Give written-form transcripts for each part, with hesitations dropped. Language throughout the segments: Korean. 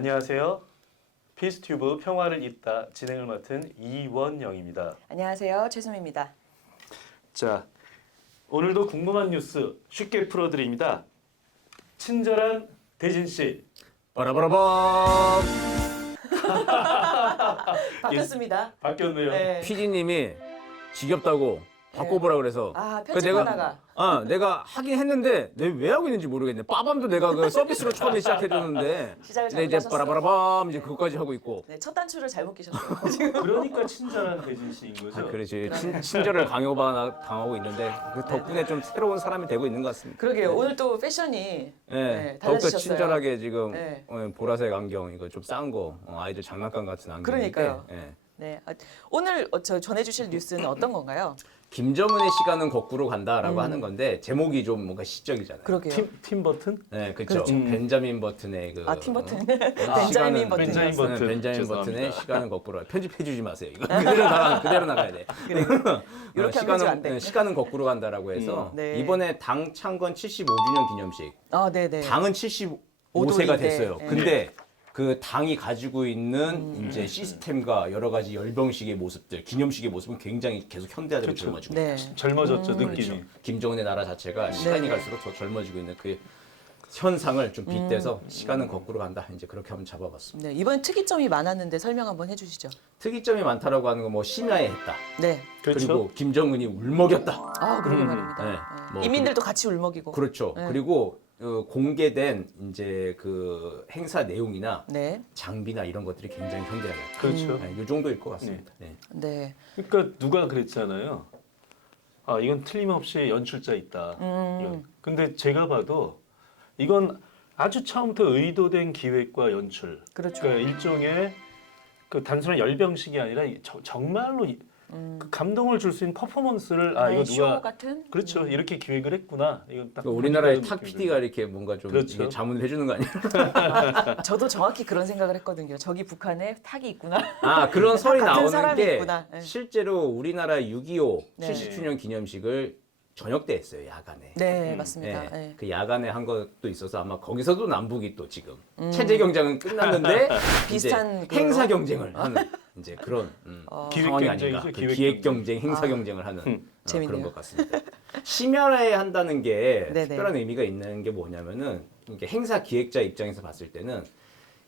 안녕하세요. 피스튜브 평화를 잇다 진행을 맡은 이원영입니다. 안녕하세요. 최수미입니다. 자, 오늘도 궁금한 뉴스 쉽게 풀어드립니다. 친절한 대진 씨. 빠라바라밤. 바뀌었습니다. 바뀌었네요. 네. PD님이 지겹다고 바꿔보라 그래서. 편집 하나가. 내가 하긴 했는데 내가 왜 하고 있는지 모르겠네. 빠밤도 내가 그 서비스로 처음에 시작해줬는데. 시작을 근데 이제 잘못하셨어요. 빠라바라밤 이제 그거까지 하고 있고. 네, 첫 단추를 잘못 끼셨어요. 지금. 그러니까 친절한 대진 씨인 거죠. 그렇지. 친절을 강요당하고 있는데 그 덕분에 좀 새로운 사람이 되고 있는 것 같습니다. 그러게요. 오늘 또 패션이 네, 더욱더 달라지셨어요. 친절하게 지금 네. 보라색 안경 이거 좀 싼 거 아이들 장난감 같은 안경. 그러니까요. 네. 오늘 전해주실 뉴스는 어떤 건가요? 김정은의 시간은 거꾸로 간다라고 하는 건데 제목이 좀 뭔가 시적이잖아요. 그러게요. 팀 버튼? 네, 그렇죠. 그렇죠. 벤자민 버튼의 그 팀 버튼. 시간은- 벤자민 버튼. 벤자민 버튼. 벤자민 죄송합니다. 버튼의 시간은 거꾸로 편집해주지 마세요. 이거 그대로 나가야 돼. 이렇게 하면 안 돼. 시간은 거꾸로 간다라고 해서 네. 이번에 당 창건 75주년 기념식. 네네. 당은 75세가 오돌인데. 됐어요. 네. 근데 그 당이 가지고 있는 이제 시스템과 여러 가지 열병식의 모습들, 기념식의 모습은 굉장히 계속 현대화되고 그렇죠. 젊어지고 네. 있다. 젊어졌죠, 느낌이. 그렇죠. 김정은의 나라 자체가 시간이 네. 갈수록 더 젊어지고 있는 그 현상을 좀 빗대서 시간은 거꾸로 간다. 이제 그렇게 한번 잡아봤습니다. 네, 이번 특이점이 많았는데 설명 한번 해주시죠. 특이점이 많다라고 하는 건 뭐 심야에 했다. 네. 그렇죠. 그리고 김정은이 울먹였다. 그러게 말입니다. 네. 뭐 이민들도 같이 울먹이고. 그렇죠. 네. 그리고 공개된 이제 그 행사 내용이나 네. 장비나 이런 것들이 굉장히 현대하다. 그렇죠. 이 정도일 것 같습니다. 네. 네. 그러니까 누가 그랬잖아요. 이건 틀림없이 연출자 있다. 이건. 근데 제가 봐도 이건 아주 처음부터 의도된 기획과 연출. 그렇죠. 그러니까 일종의 그 단순한 열병식이 아니라 정말로 그 감동을 줄 수 있는 퍼포먼스를 이거 쇼 누가 같은? 그렇죠. 이렇게 기획을 했구나. 이건 딱 그러니까 우리나라의 그런 탁 느낌이거든요. PD가 이렇게 뭔가 좀 그렇죠. 이게 자문을 해주는 거 아니에요? 저도 정확히 그런 생각을 했거든요. 저기 북한에 탁이 있구나. 그런 설이 같은 나오는 사람이 게 있구나. 네. 실제로 우리나라 6.25 네. 70주년 기념식을 저녁 때 했어요, 야간에. 네, 맞습니다. 네, 네. 그 야간에 한 것도 있어서 아마 거기서도 남북이 또 지금 체제 경쟁은 끝났는데 비슷한 이제 그거로? 행사 경쟁을 하는 이제 그런 기획 상황이 경쟁이죠, 아닌가. 그 기획 기획 경쟁, 행사 경쟁을 하는 재밌네요. 그런 것 같습니다. 심야에 한다는 게 네네. 특별한 의미가 있는 게 뭐냐면은 이게 행사 기획자 입장에서 봤을 때는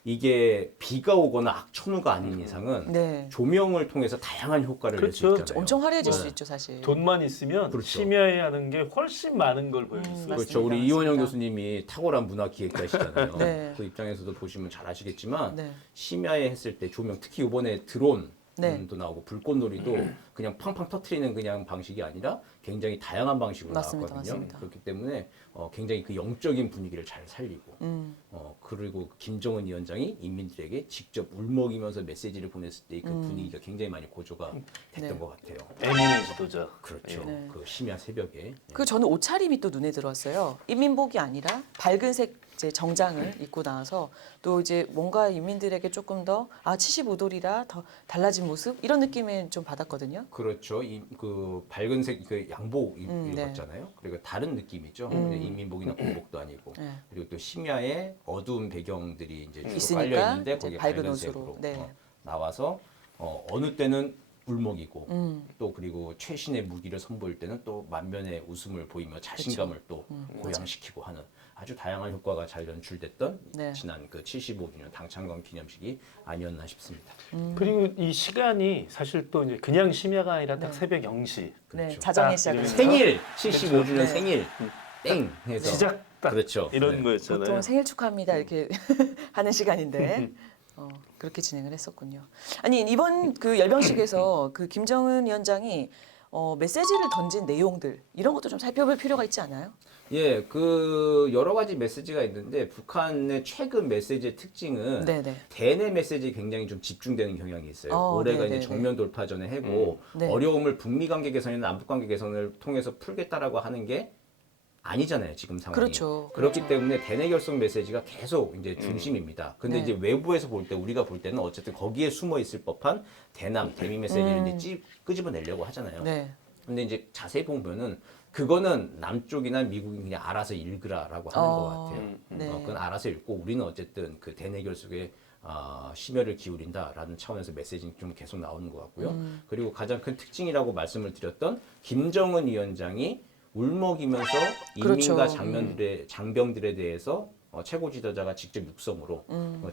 이게 비가 오거나 악천후가 아닌 이상은 네. 조명을 통해서 다양한 효과를 낼 수 그렇죠. 있잖아요. 엄청 화려해질 수 네. 있죠, 사실. 돈만 있으면 그렇죠. 심야에 하는 게 훨씬 많은 걸 보여줄 수 있어요. 그렇죠. 우리 맞습니다. 이원영 맞습니다. 교수님이 탁월한 문화 기획자시잖아요. 네. 그 입장에서도 보시면 잘 아시겠지만 네. 심야에 했을 때 조명, 특히 이번에 드론도 네. 나오고 불꽃놀이도 그냥 팡팡 터트리는 그냥 방식이 아니라 굉장히 다양한 방식으로 맞습니다. 나왔거든요. 맞습니다. 그렇기 때문에 굉장히 그 영적인 분위기를 잘 살리고 음. 그리고 김정은 위원장이 인민들에게 직접 울먹이면서 메시지를 보냈을 때 그 분위기가 굉장히 많이 고조가 됐던 네. 것 같아요. 에미네 지도자. 그렇죠. 네. 그 심야 새벽에. 저는 옷차림이 또 눈에 들어왔어요. 인민복이 아니라 밝은색 이제 정장을 입고 나와서 또 이제 뭔가 인민들에게 조금 더 75돌이라 더 달라진 모습 이런 느낌을 좀 받았거든요. 그렇죠. 그 밝은색 그 양복 네. 입었잖아요. 그리고 다른 느낌이죠. 인민복이나 군복도 아니고. 네. 그리고 또 심야에 어두운 배경들이 이제 주로 있으니까 깔려 있는데 이제 거기에 밝은 밝은색으로 옷으로. 네. 나와서 어느 때는 울먹이고 음. 또 그리고 최신의 무기를 선보일 때는 또 만면의 웃음을 보이며 자신감을 또 고양시키고 하는 아주 다양한 효과가 잘 연출됐던 네. 지난 그 75주년 당창건 기념식이 아니었나 싶습니다. 그리고 이 시간이 사실 또 이제 그냥 심야가 아니라 딱 네. 새벽 0시. 네, 자정의 딱 시작을. 이러면서 생일 75주년 네. 생일 땡 해서 시작 딱 그렇죠. 이런 네. 거였잖아요. 보통 생일 축하합니다 이렇게 하는 시간인데 그렇게 진행을 했었군요. 아니 이번 그 열병식에서 그 김정은 위원장이 메시지를 던진 내용들 이런 것도 좀 살펴볼 필요가 있지 않아요? 예, 그 여러 가지 메시지가 있는데 북한의 최근 메시지의 특징은 네네. 대내 메시지에 굉장히 좀 집중되는 경향이 있어요. 올해가 네네네. 이제 정면 돌파전에 해고 네. 어려움을 북미 관계 개선이나 남북 관계 개선을 통해서 풀겠다라고 하는 게 아니잖아요, 지금 상황이. 그렇죠. 그렇기 때문에 대내 결속 메시지가 계속 이제 중심입니다. 근데 네. 이제 외부에서 볼 때 우리가 볼 때는 어쨌든 거기에 숨어 있을 법한 대미 메시지를 이제 끄집어내려고 하잖아요. 네. 근데 이제 자세히 보면은 그거는 남쪽이나 미국이 그냥 알아서 읽으라라고 하는 것 같아요. 네. 그건 알아서 읽고 우리는 어쨌든 그 대내결 속에 심혈을 기울인다라는 차원에서 메시지는 좀 계속 나오는 것 같고요. 그리고 가장 큰 특징이라고 말씀을 드렸던 김정은 위원장이 울먹이면서 인민과 그렇죠. 장병들에 대해서 최고 지도자가 직접 육성으로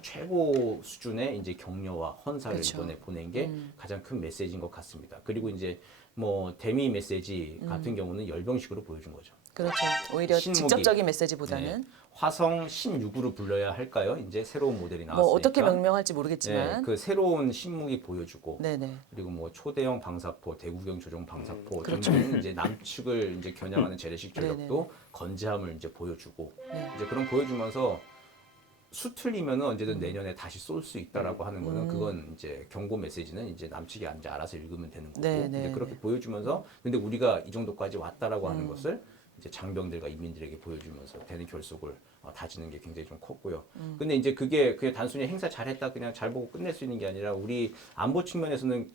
최고 수준의 이제 격려와 헌사를 그렇죠. 이번에 보낸 게 가장 큰 메시지인 것 같습니다. 그리고 이제 뭐 대미 메시지 같은 경우는 열병식으로 보여준 거죠. 그렇죠. 오히려 신무기. 직접적인 메시지보다는 네. 화성 16으로 불러야 할까요? 이제 새로운 모델이 나왔으니까. 뭐 어떻게 명명할지 모르겠지만. 그 새로운 신무기 보여주고 네네. 그리고 뭐 초대형 방사포, 대구경 조종 방사포 그렇죠. 등등 이제 남측을 이제 겨냥하는 재래식 전력도 네네. 건재함을 이제 보여주고 네. 이제 그런 보여주면서 수틀리면은 언제든 내년에 다시 쏠 수 있다라고 하는 거는 그건 이제 경고 메시지는 이제 남측이 이제 알아서 읽으면 되는 거고 네, 이제 네, 그렇게 네. 보여주면서 근데 우리가 이 정도까지 왔다라고 하는 것을 이제 장병들과 인민들에게 보여주면서 되는 결속을 다지는 게 굉장히 좀 컸고요. 근데 이제 그게 그냥 단순히 행사 잘했다 그냥 잘 보고 끝낼 수 있는 게 아니라 우리 안보 측면에서는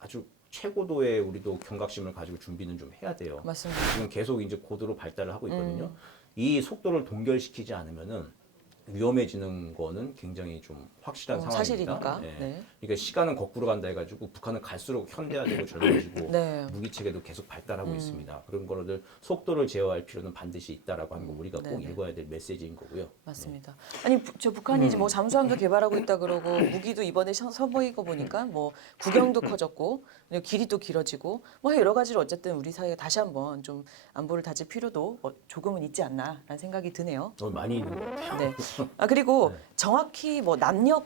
아주 최고도의 우리도 경각심을 가지고 준비는 좀 해야 돼요. 맞습니다. 지금 계속 이제 고도로 발달을 하고 있거든요. 이 속도를 동결시키지 않으면은 위험해지는 거는 굉장히 좀 확실한 상황입니다. 사실이니까. 예. 네. 그러니까 시간은 거꾸로 간다 해가지고 북한은 갈수록 현대화되고 젊어지고 네. 무기 체계도 계속 발달하고 있습니다. 그런 거를 속도를 제어할 필요는 반드시 있다라고 하는 거 우리가 꼭 네네. 읽어야 될 메시지인 거고요. 맞습니다. 아니 저 북한이 이제 뭐 잠수함도 개발하고 있다 그러고 무기도 이번에 선보인 거 보니까 뭐 구경도 커졌고 길이 또 길어지고 뭐 여러 가지로 어쨌든 우리 사회가 다시 한번 좀 안보를 다질 필요도 조금은 있지 않나라는 생각이 드네요. 많이 있는 것 같아요. 네. 아 그리고 정확히 뭐 남녘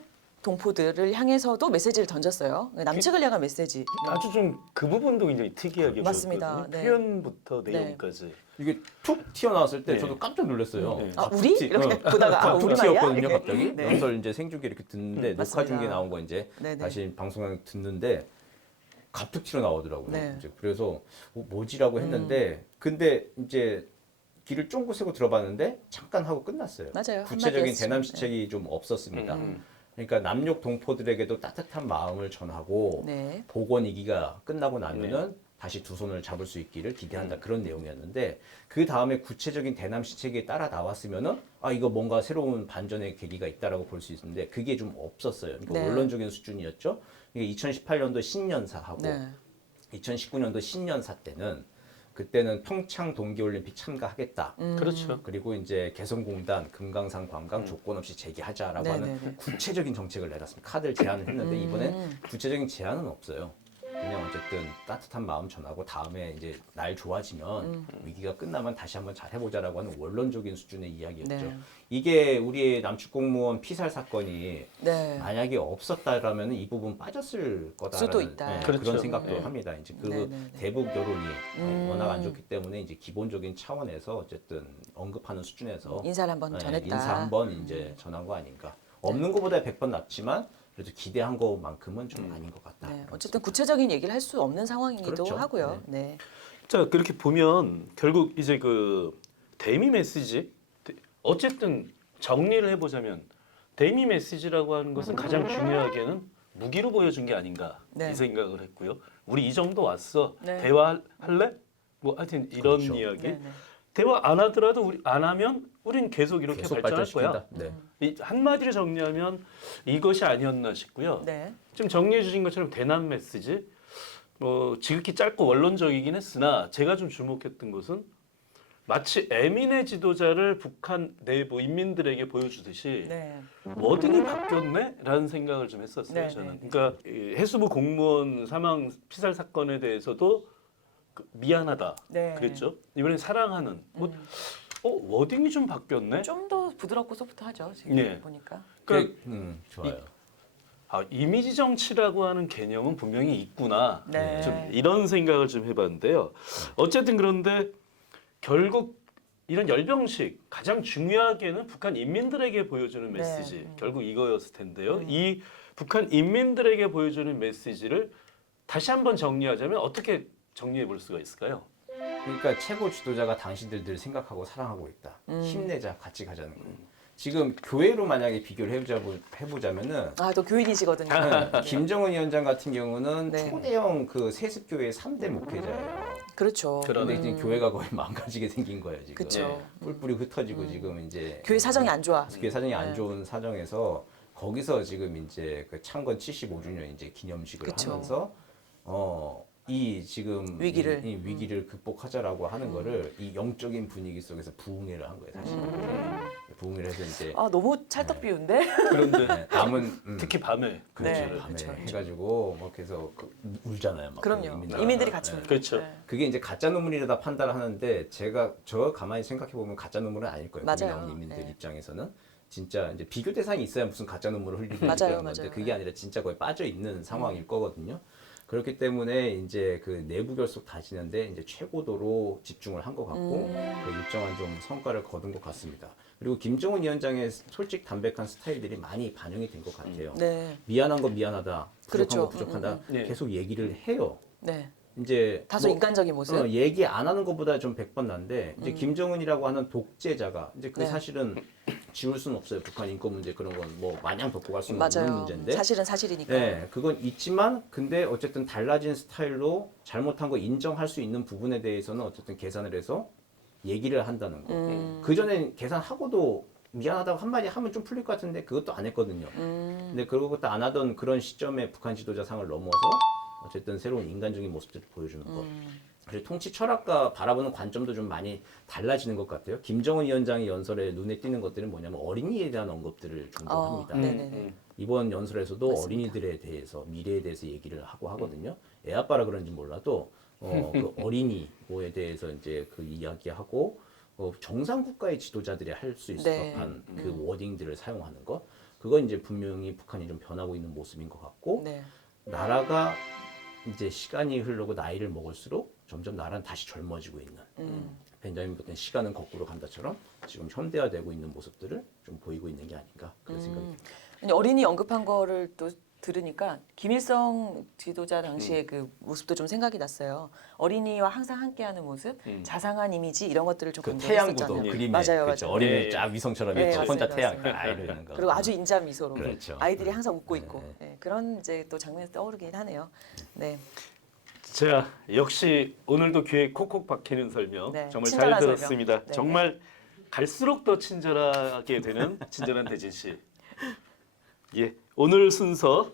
동포들을 향해서도 메시지를 던졌어요. 남측을 향한 메시지. 아주 좀 그 부분도 굉장히 특이하게 맞습니다. 보였거든요. 네. 표현부터 네. 내용까지. 이게 툭 튀어나왔을 때 네. 저도 깜짝 놀랐어요. 네. 아 우리 이렇게 보다가 툭 우리 말이야? 튀었거든요, 이렇게. 갑자기. 네. 연설 이제 생중계 이렇게 듣는데 녹화 맞습니다. 중계 나온 거 이제 네네. 다시 방송을 듣는데 갑툭 튀어나오더라고요. 네. 이제 그래서 뭐지라고 했는데 근데 이제 귀를 쫑긋 세고 들어봤는데 잠깐 하고 끝났어요. 맞아요. 구체적인 한마디 했죠. 대남시책이 좀 없었습니다. 음. 그러니까 남녘 동포들에게도 따뜻한 마음을 전하고 네. 복원 위기가 끝나고 나면은 다시 두 손을 잡을 수 있기를 기대한다 그런 내용이었는데 그 다음에 구체적인 대남 시책이 따라 나왔으면은 이거 뭔가 새로운 반전의 계기가 있다라고 볼 수 있는데 그게 좀 없었어요. 그러니까 네. 원론적인 수준이었죠. 이게 2018년도 신년사하고 네. 2019년도 신년사 때는 그때는 평창 동계올림픽 참가하겠다. 그렇죠. 그리고 이제 개성공단, 금강산 관광 조건 없이 재개하자라고 네네네. 하는 구체적인 정책을 내놨습니다. 카드를 제안을 했는데 이번엔 구체적인 제안은 없어요. 그냥 어쨌든 따뜻한 마음 전하고 다음에 이제 날 좋아지면 위기가 끝나면 다시 한번 잘 해보자라고 하는 원론적인 수준의 이야기였죠. 네. 이게 우리의 남측 공무원 피살 사건이 네. 만약에 없었다라면 이 부분 빠졌을 거다라는 수도 있다. 그렇죠. 그런 생각도 네. 합니다. 이제 그 네네네. 대북 여론이 워낙 안 좋기 때문에 이제 기본적인 차원에서 어쨌든 언급하는 수준에서 인사를 한번 전했다. 인사 한번 이제 전한 거 아닌가. 없는 것보다 100번 낫지만 그래도 기대한 것만큼은 좀 아닌 것 같다. 네. 어쨌든 구체적인 얘기를 할 수 없는 상황이기도 그렇죠. 하고요. 네. 자 그렇게 보면 결국 이제 그 대미 메시지 어쨌든 정리를 해보자면 대미 메시지라고 하는 것은 가장 중요하게는 무기로 보여준 게 아닌가 네. 이 생각을 했고요. 우리 이 정도 왔어 네. 대화할래? 뭐 하여튼 이런 그렇죠. 이야기. 네, 네. 대화 안 하더라도 우리 안 하면 우린 계속 이렇게 계속 발전할 발전시킨다. 거야. 네. 이 한마디로 정리하면 이것이 아니었나 싶고요. 네. 지금 정리해 주신 것처럼 대남 메시지 뭐 지극히 짧고 원론적이긴 했으나 제가 좀 주목했던 것은 마치 에민의 지도자를 북한 내부 인민들에게 보여주듯이 네. 워딩이 바뀌었네라는 생각을 좀 했었어요. 네, 저는. 네, 그러니까 이 해수부 공무원 사망 피살 사건에 대해서도 미안하다 네. 그랬죠. 이번엔 사랑하는 워딩이 좀 바뀌었네. 좀 더 부드럽고 소프트하죠. 지금 네. 보니까. 그러니까 좋아요. 이미지 정치라고 하는 개념은 분명히 있구나. 네. 좀 이런 생각을 좀 해봤는데요. 어쨌든 그런데 결국 이런 열병식 가장 중요하게는 북한 인민들에게 보여주는 네. 메시지 결국 이거였을 텐데요. 이 북한 인민들에게 보여주는 메시지를 다시 한번 정리하자면 어떻게 정리해 볼 수가 있을까요? 그러니까 최고 지도자가 당신들 늘 생각하고 사랑하고 있다. 힘내자, 같이 가자는 거예요. 지금 교회로 만약에 비교를 해보자면은 아, 또 교인이시거든요. 김정은 위원장 같은 경우는 네. 초대형 그 세습교회 3대 목회자예요. 그렇죠. 그러네. 근데 이제 교회가 거의 망가지게 생긴 거예요 지금. 그쵸. 뿔뿔이 흩어지고 지금 이제 교회 사정이 안 좋아. 교회 사정이 네. 안 좋은 사정에서 거기서 지금 이제 그 창건 75주년 이제 기념식을 그쵸. 하면서 이 지금 위기를. 이 위기를 극복하자라고 하는 거를 이 영적인 분위기 속에서 부흥회를 한 거예요 사실. 부흥회를 해서 이제 아 너무 찰떡 비운데. 그런데 네, 남은 특히 밤에 그렇죠. 네, 밤에 그렇죠, 그렇죠. 해가지고 뭐 계속 울잖아요. 막 그럼요. 그 이민들이 같이 네. 울고. 그렇죠. 네. 그게 이제 가짜 눈물이라다 판단을 하는데 저 가만히 생각해 보면 가짜 눈물은 아닐 거예요. 맞아요. 국민 이민들 네. 입장에서는 진짜 이제 비교 대상이 있어야 무슨 가짜 눈물을 흘리고 맞아요, 그러는 건데 맞아요. 그게 아니라 진짜 거의 빠져 있는 상황일 거거든요. 그렇기 때문에 이제 그 내부 결속 다지는데 이제 최고도로 집중을 한 것 같고 그 일정한 좀 성과를 거둔 것 같습니다. 그리고 김정은 위원장의 솔직 담백한 스타일들이 많이 반영이 된 것 같아요. 네. 미안한 건 미안하다, 부족한 그렇죠. 건 부족하다 네. 계속 얘기를 해요. 네. 이제 다소 뭐 인간적인 모습. 얘기 안 하는 것보다 좀 100번 난데 이제 김정은이라고 하는 독재자가 이제 그 네. 사실은 지울 수는 없어요. 북한 인권 문제 그런 건 뭐 마냥 덮고 갈 수는 없는 맞아요. 문제인데. 사실은 사실이니까. 네, 그건 있지만 근데 어쨌든 달라진 스타일로 잘못한 거 인정할 수 있는 부분에 대해서는 어쨌든 계산을 해서 얘기를 한다는 거. 그 전엔 계산하고도 미안하다고 한마디 하면 좀 풀릴 것 같은데 그것도 안 했거든요. 근데 그것도 안 하던 그런 시점에 북한 지도자 상을 넘어서 어쨌든 새로운 인간적인 모습들을 보여주는 것. 그리고 통치 철학과 바라보는 관점도 좀 많이 달라지는 것 같아요. 김정은 위원장의 연설에 눈에 띄는 것들은 뭐냐면 어린이에 대한 언급들을 좀 더 합니다. 네네네. 이번 연설에서도 맞습니다. 어린이들에 대해서 미래에 대해서 얘기를 하고 하거든요. 애 아빠라 그런지 몰라도 그 어린이에 대해서 이제 그 이야기하고 정상 국가의 지도자들이 할 수 있을 네. 법한 그 워딩들을 사용하는 것. 그건 이제 분명히 북한이 좀 변하고 있는 모습인 것 같고 네. 나라가 이제 시간이 흐르고 나이를 먹을수록 점점 나라는 다시 젊어지고 있는 벤자민 버튼 시간은 거꾸로 간다처럼 지금 현대화되고 있는 모습들을 좀 보이고 있는 게 아닌가 그런 생각이 듭니다. 아니, 어린이 언급한 거를 또 들으니까 김일성 지도자 당시의 그 모습도 좀 생각이 났어요. 어린이와 항상 함께하는 모습, 자상한 이미지 이런 것들을 좀 그 강조했었잖아요. 태양구도 그림에 맞아요, 그렇죠. 맞아요. 어린이 네. 쫙 위성처럼 네, 있죠. 혼자 맞습니다, 태양 맞습니다. 딱 이러는 거. 그리고 아주 인자 미소로 그렇죠. 아이들이 항상 웃고 있고 네. 네, 그런 이제 또 장면이 떠오르긴 하네요. 네, 자, 역시 오늘도 귀에 콕콕 박히는 설명 네, 정말 잘 친절한 설명. 들었습니다. 네. 정말 갈수록 더 친절하게 되는 친절한 대진 씨. 예, 오늘 순서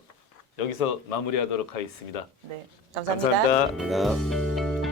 여기서 마무리하도록 하겠습니다. 네, 감사합니다. 감사합니다. 감사합니다.